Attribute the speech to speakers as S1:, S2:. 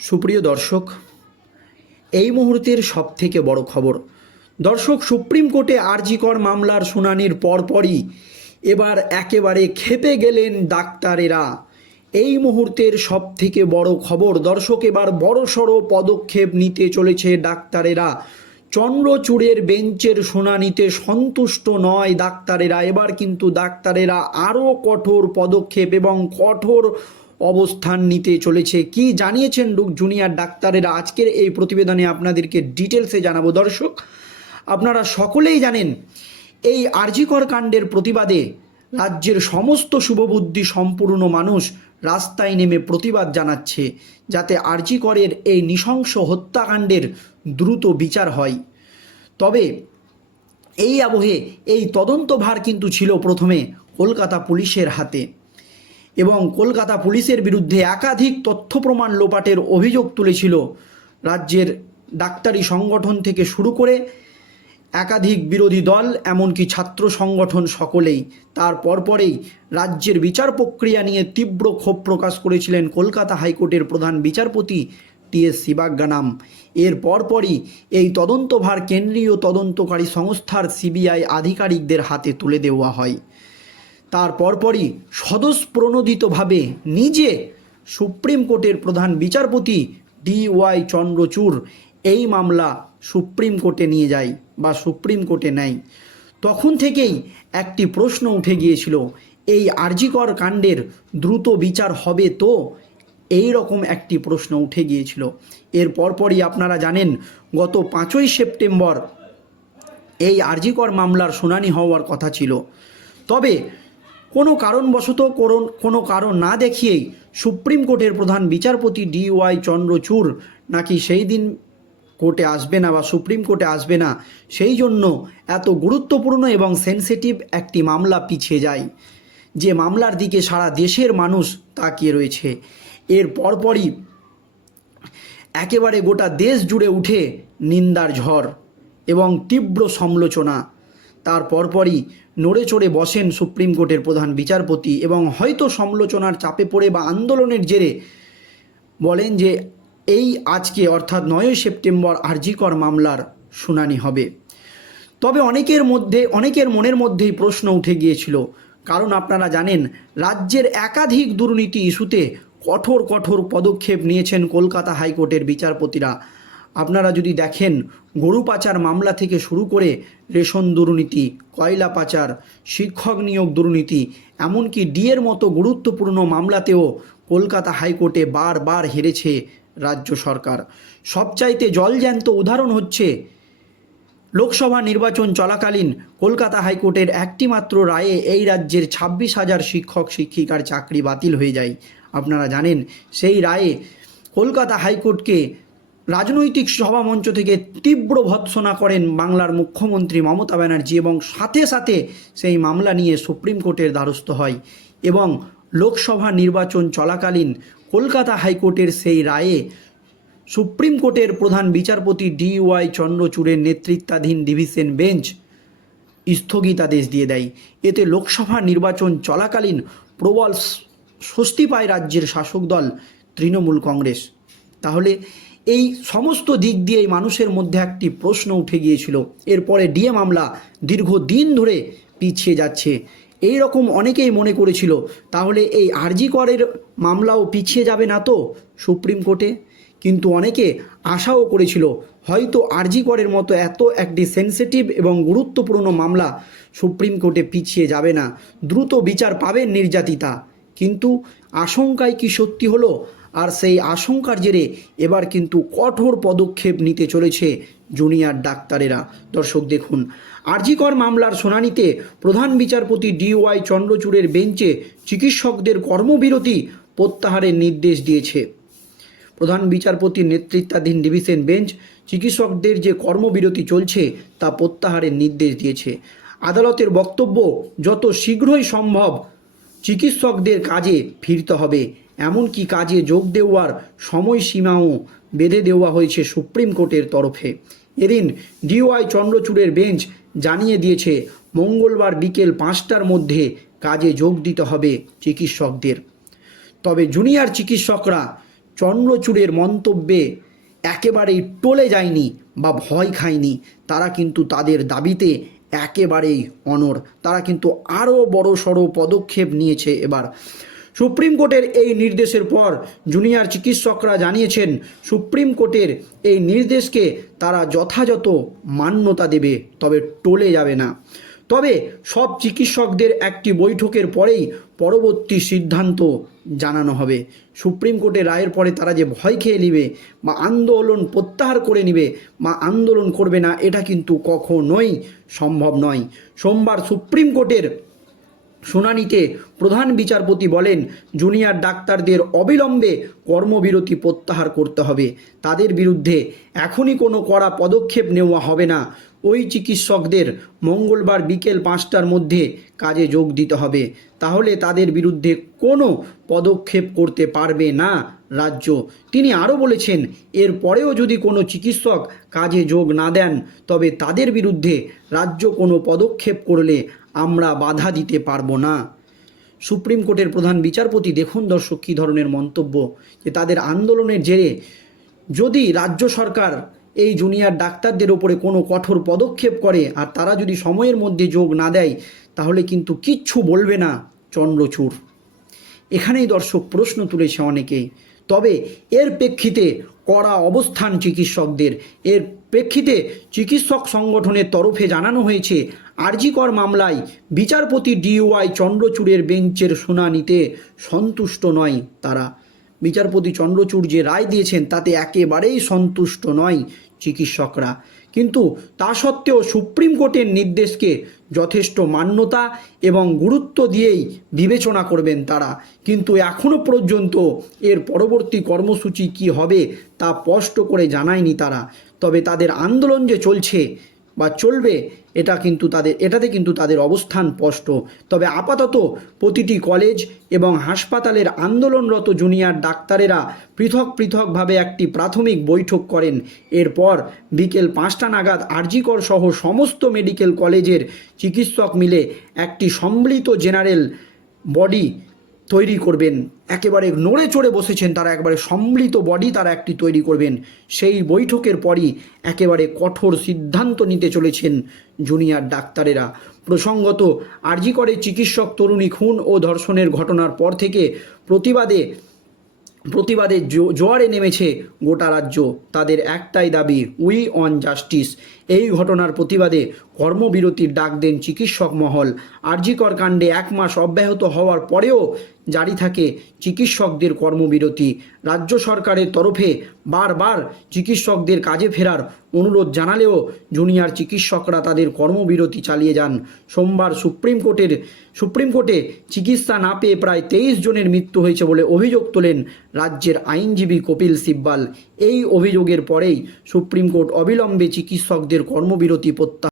S1: সুপ্রিয় দর্শক, এই মুহূর্তের সব থেকে বড় খবর। দর্শক, সুপ্রিম কোর্টে আরজিকর মামলার শুনানির পরপরই এবার একেবারে খেপে গেলেন ডাক্তারেরা। এই মুহূর্তের সব থেকে বড় খবর, দর্শক, এবার বড়সড় পদক্ষেপ নিতে চলেছে ডাক্তারেরা। চন্দ্রচূড়ের বেঞ্চের শুনানিতে সন্তুষ্ট নয় ডাক্তারেরা। এবার কিন্তু ডাক্তারেরা আরও কঠোর পদক্ষেপ এবং কঠোর অবস্থান নিতে চলেছে। কি জানিয়েছেন জুনিয়র ডাক্তারেরা? আজকের এই প্রতিবেদনে আপনাদেরকে ডিটেলসে জানাব। দর্শক, আপনারা সকলেই জানেন, এই আরজিকর কাণ্ডের প্রতিবাদে রাজ্যের সমস্ত শুভবুদ্ধি সম্পূর্ণ মানুষ রাস্তায় নেমে প্রতিবাদ জানাচ্ছে, যাতে আরজিকরের এই নৃশংস হত্যাকাণ্ডের দ্রুত বিচার হয়। তবে এই আবহে এই তদন্তভার কিন্তু ছিল প্রথমে কলকাতা পুলিশের হাতে। এবং কলকাতা পুলিশের বিরুদ্ধে একাধিক তথ্য প্রমাণ লোপাটের অভিযোগ তুলেছিল। রাজ্যের ডাক্তারি সংগঠন থেকে শুরু করে একাধিক বিরোধী দল, এমনকি ছাত্র সংগঠন সকলেই। তার পরপরেই রাজ্যের বিচার প্রক্রিয়া নিয়ে তীব্র ক্ষোভ প্রকাশ করেছিলেন কলকাতা হাইকোর্টের প্রধান বিচারপতি টি এস শিবাজ্ঞানাম। এর পরপরই এই তদন্তভার কেন্দ্রীয় তদন্তকারী সংস্থার সিবিআই আধিকারিকদের হাতে তুলে দেওয়া হয়। তার পরপরই স্বতঃপ্রণোদিতভাবে নিজে সুপ্রিম কোর্টের প্রধান বিচারপতি ডি ওয়াই চন্দ্রচূড় এই মামলা সুপ্রিম কোর্টে নিয়ে যায় বা সুপ্রিম কোর্টে নেয়। তখন থেকেই একটি প্রশ্ন উঠে গিয়েছিল, এই আরজিকর কাণ্ডের দ্রুত বিচার হবে তো? এই রকম একটি প্রশ্ন উঠে গিয়েছিল। এর পরপরই আপনারা জানেন, গত পাঁচই সেপ্টেম্বর এই আরজিকর মামলার শুনানি হওয়ার কথা ছিল। তবে কোনো কারণবশত করণ- কোনো কারণ না দেখিয়েই সুপ্রিম কোর্টের প্রধান বিচারপতি ডি ওয়াই চন্দ্রচূড় নাকি সেই দিন কোর্টে আসবে না বা সুপ্রিম কোর্টে আসবে না, সেই জন্য এত গুরুত্বপূর্ণ এবং সেনসিটিভ একটি মামলা পিছিয়ে যায়। যে মামলার দিকে সারা দেশের মানুষ তাকিয়ে রয়েছে। এর পরপরই একেবারে গোটা দেশ জুড়ে উঠে নিন্দার ঝড় এবং তীব্র সমালোচনা। তার পরপরই নড়ে চড়ে বসেন সুপ্রিম কোর্টের প্রধান বিচারপতি এবং হয়তো সমালোচনার চাপে পড়ে বা আন্দোলনের জেরে বলেন যে এই আজকে অর্থাৎ নয়ই সেপ্টেম্বর আরজিকর মামলার শুনানি হবে। তবে অনেকের মধ্যে, অনেকের মনের মধ্যেই প্রশ্ন উঠে গিয়েছিল, কারণ আপনারা জানেন, রাজ্যের একাধিক দুর্নীতি ইস্যুতে কঠোর কঠোর পদক্ষেপ নিয়েছেন কলকাতা হাইকোর্টের বিচারপতিরা। আপনারা যদি দেখেন গরু পাচার মামলা থেকে শুরু করে রেশন দুর্নীতি, কয়লা পাচার, শিক্ষক নিয়োগ দুর্নীতি, এমনকি ডিএর মতো গুরুত্বপূর্ণ মামলাতেও কলকাতা হাইকোর্টে বারবার হেরেছে রাজ্য সরকার। সবচাইতে জলজ্যান্ত উদাহরণ হচ্ছে, লোকসভা নির্বাচন চলাকালীন কলকাতা হাইকোর্টের একটিমাত্র রায়ে এই রাজ্যের ছাব্বিশ হাজার শিক্ষক, শিক্ষিকার চাকরি বাতিল হয়ে যায়। আপনারা জানেন, সেই রায়ে কলকাতা হাইকোর্টকে রাজনৈতিক সভামঞ্চ থেকে তীব্র ভৎসনা করেন বাংলার মুখ্যমন্ত্রী মমতা ব্যানার্জি এবং সাথে সাথে সেই মামলা নিয়ে সুপ্রিম কোর্টের দ্বারস্থ হয় এবং লোকসভা নির্বাচন চলাকালীন কলকাতা হাইকোর্টের সেই রায়ে সুপ্রিম কোর্টের প্রধান বিচারপতি ডি ওয়াই চন্দ্রচূড়ের নেতৃত্বাধীন ডিভিশন বেঞ্চ স্থগিতাদেশ দিয়ে দেয়। এতে লোকসভা নির্বাচন চলাকালীন প্রবল স্বস্তি পায় রাজ্যের শাসক দল তৃণমূল কংগ্রেস। তাহলে এই সমস্ত দিক দিয়েই মানুষের মধ্যে একটি প্রশ্ন উঠে গিয়েছিল। এরপরে ডিএ মামলা দীর্ঘদিন ধরে পিছিয়ে যাচ্ছে। এই রকম অনেকেই মনে করেছিল, তাহলে এই আরজি করের মামলাও পিছিয়ে যাবে না তো সুপ্রিম কোর্টে? কিন্তু অনেকে আশাও করেছিল, হয়তো আরজি করের মতো এত একটি সেনসিটিভ এবং গুরুত্বপূর্ণ মামলা সুপ্রিম কোর্টে পিছিয়ে যাবে না। দ্রুত বিচার পাবেন নির্যাতিতা। কিন্তু আশঙ্কায় কি সত্যি হলো? আর সেই আশঙ্কার জেরে এবার কিন্তু কঠোর পদক্ষেপ নিতে চলেছে জুনিয়র ডাক্তারেরা। দর্শক দেখুন, আরজিকর মামলার শুনানিতে প্রধান বিচারপতি ডিওয়াই চন্দ্রচূড়ের বেঞ্চে চিকিৎসকদের কর্মবিরতি প্রত্যাহারের নির্দেশ দিয়েছে। প্রধান বিচারপতির নেতৃত্বাধীন ডিভিশন বেঞ্চ চিকিৎসকদের যে কর্মবিরতি চলছে তা প্রত্যাহারের নির্দেশ দিয়েছে। আদালতের বক্তব্য, যত শীঘ্রই সম্ভব চিকিৎসকদের কাজে ফিরতে হবে। এমনকি কাজে যোগ দেওয়ার সময়সীমাও বেঁধে দেওয়া হয়েছে সুপ্রিম কোর্টের তরফে। এদিন ডিওয়াই চন্দ্রচূড়ের বেঞ্চ জানিয়ে দিয়েছে, মঙ্গলবার বিকেল পাঁচটার মধ্যে কাজে যোগ দিতে হবে চিকিৎসকদের। তবে জুনিয়র চিকিৎসকরা চন্দ্রচূড়ের মন্তব্যে একেবারেই টলে যায়নি বা ভয় খায়নি। তারা কিন্তু তাদের দাবিতে একেবারেই অনর তারা কিন্তু আরও বড় সড়ো পদক্ষেপ নিয়েছে এবার। সুপ্রিম কোর্টের এই নির্দেশের পর জুনিয়র চিকিৎসকরা জানিয়েছেন, সুপ্রিম কোর্টের এই নির্দেশকে তারা যথাযথ মান্যতা দেবে, তবে টলে যাবে না। তবে সব চিকিৎসকদের একটি বৈঠকের পরেই পরবর্তী সিদ্ধান্ত জানানো হবে। সুপ্রিম কোর্টের রায়ের পরে তারা যে ভয় খেয়ে নিবে বা আন্দোলন প্রত্যাহার করে নিবে বা আন্দোলন করবে না, এটা কিন্তু কখনোই সম্ভব নয়। সোমবার সুপ্রিম কোর্টের শুনানিতে প্রধান বিচারপতি বলেন, জুনিয়র ডাক্তারদের অবিলম্বে কর্মবিরতি প্রত্যাহার করতে হবে। তাদের বিরুদ্ধে এখনই কোনো কড়া পদক্ষেপ নেওয়া হবে না। ওই চিকিৎসকদের মঙ্গলবার বিকেল পাঁচটার মধ্যে কাজে যোগ দিতে হবে। তাহলে তাদের বিরুদ্ধে কোনো পদক্ষেপ করতে পারবে না রাজ্য। তিনি আরও বলেছেন, এর পরেও যদি কোনো চিকিৎসক কাজে যোগ না দেন, তবে তাদের বিরুদ্ধে রাজ্য কোনো পদক্ষেপ করলে আমরা বাধা দিতে পারব না। সুপ্রিম কোর্টের প্রধান বিচারপতি, দেখুন দর্শক, কী ধরনের মন্তব্য যে তাদের আন্দোলনের জেরে যদি রাজ্য সরকার এই জুনিয়র ডাক্তারদের ওপরে কোনো কঠোর পদক্ষেপ করে, আর তারা যদি সময়ের মধ্যে যোগ না দেয়, তাহলে কিন্তু কিচ্ছু বলবে না চন্দ্রচূড়। এখানেই দর্শক প্রশ্ন তুলেছে অনেকেই তবে এর প্রেক্ষিতে কড়া অবস্থান চিকিৎসকদের। এর প্রেক্ষিতে চিকিৎসক সংগঠনের তরফে জানানো হয়েছে, আরজিকর মামলায় বিচারপতি ডিওয়াই চন্দ্রচূড়ের বেঞ্চের শুনানিতে সন্তুষ্ট নয় তারা। বিচারপতি চন্দ্রচূড় যে রায় দিয়েছেন তাতে একেবারেই সন্তুষ্ট নয় চিকিৎসকরা। কিন্তু তা সত্ত্বেও সুপ্রিম কোর্টের নির্দেশকে যথেষ্ট মান্যতা এবং গুরুত্ব দিয়েই বিবেচনা করবেন তারা। কিন্তু এখনও পর্যন্ত এর পরবর্তী কর্মসূচি কি হবে তা স্পষ্ট করে জানায়নি তারা। তবে তাদের আন্দোলন যে চলছে বা চলবে, এটা কিন্তু তাদের, এটাতে কিন্তু তাদের অবস্থান স্পষ্ট। তবে আপাতত প্রতিটি কলেজ এবং হাসপাতালের আন্দোলনরত জুনিয়র ডাক্তারেরা পৃথক পৃথকভাবে একটি প্রাথমিক বৈঠক করেন। এরপর বিকেল পাঁচটা নাগাদ আরজিকর সহ সমস্ত মেডিকেল কলেজের চিকিৎসক মিলে একটি সম্মিলিত জেনারেল বডি তৈরি করবেন। একেবারে নড়ে চড়ে বসেছেন তারা, একবারে সম্মিলিত বডি তারা একটি তৈরি করবেন। সেই বৈঠকের পরই একেবারে কঠোর সিদ্ধান্ত নিতে চলেছেন জুনিয়র ডাক্তারেরা। প্রসঙ্গত, আরজি করে চিকিৎসক তরুণী খুন ও ধর্ষণের ঘটনার পর থেকে প্রতিবাদে প্রতিবাদে জোয়ারে নেমেছে গোটা রাজ্য। তাদের একটাই দাবি উই অন জাস্টিস এই ঘটনার প্রতিবাদে কর্মবিরতির ডাক দেন চিকিৎসক মহল। আরজিকর কাণ্ডে এক মাস অব্যাহত হওয়ার পরেও জারি থাকে চিকিৎসকদের কর্মবিরতি। রাজ্য সরকারের তরফে বারবার চিকিৎসকদের কাজে ফেরার অনুরোধ জানালেও জুনিয়র চিকিৎসকরা তাদের কর্মবিরতি চালিয়ে যান। সোমবার সুপ্রিম কোর্টের সুপ্রিম কোর্টে চিকিৎসা না পেয়ে প্রায় তেইশ জনের মৃত্যু হয়েছে বলে অভিযোগ তোলেন রাজ্যের আইনজীবী কপিল সিব্বাল। এই অভিযোগের পরেই সুপ্রিম কোর্ট অবিলম্বে চিকিৎসকদের কর্মবিরতি প্রত্যাহার